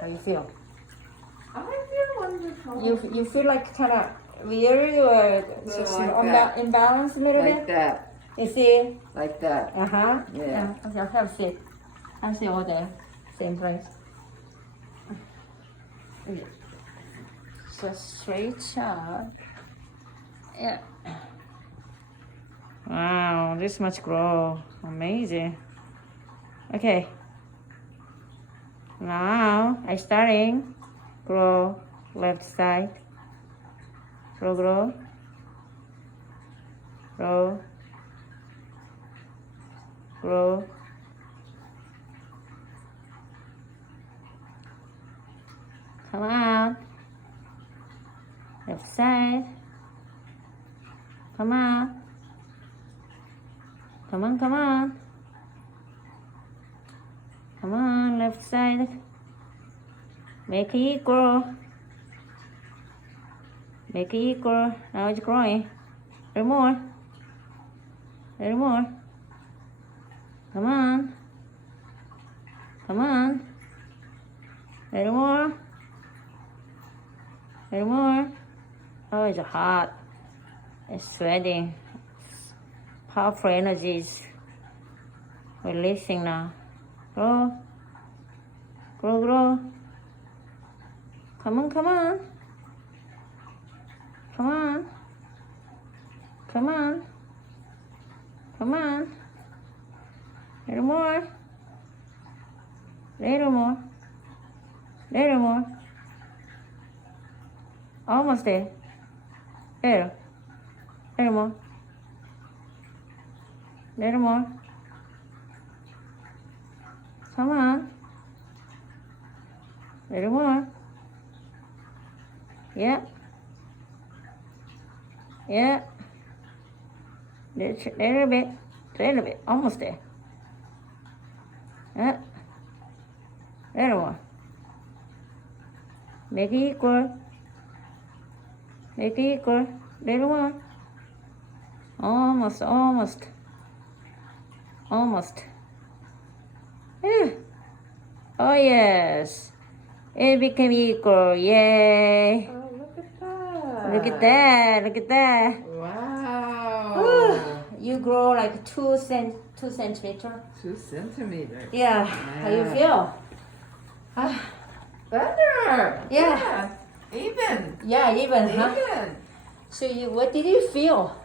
How you feel? I feel wonderful. You feel like kind of weird or just like that. imbalanced a little Like bit? that. You see? Like that. Uh-huh. Yeah. Okay, have a seat. Have a seat over there. Same place. Just straight shot. Yeah. Wow, this much grow. Amazing. Okay. Now I starting grow left side. Grow, grow. Grow. Grow. Come on. Left side. Come on. Come on, come on. Come on, left side. Make it equal. Make it equal. Now it's growing. A little more. A little more. Come on. Come on. A little more. A little more. Oh, it's hot. It's sweating. Powerful energies releasing now. Grow. Grow, grow. Come on, come on. Come on. Come on. Come on. Little more. Little more. Little more. Almost there. There. Little more. Little more. Come on. Little more. Yeah. Yeah. Little bit. Little bit. Almost there. Yeah. Little more. Make it equal. Make it equal. Little more. Almost, almost. Almost. Yeah. Oh yes. It became equal. Yay. Oh, look at that. Look at that. Look at that. Wow. You grow like 2 centimeter. 2 centimeters. Yeah. How you feel? Ah, Better. Yeah. Even. yeah, even, huh? Even. So what did you feel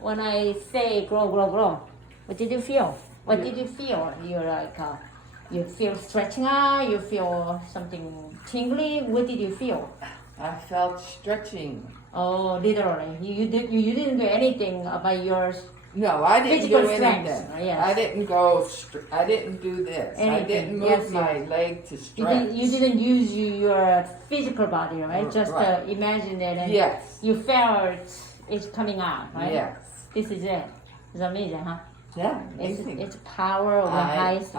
when I say grow, grow, grow? What did you feel? What did you feel? You're like, you feel stretching out, you feel something tingly. What did you feel? I felt stretching. Oh, literally. You didn't do anything about yours. No, I didn't Physical do strength, anything. yes. I didn't go. I didn't do this. I Anything, didn't move yes, my yes. leg to You, stretch. you didn't use your physical body, right? Just Right. imagine it and Yes. you felt it's coming out, right? Yes. This is it. It's amazing, huh? Yeah. Amazing. It's power of the I- highest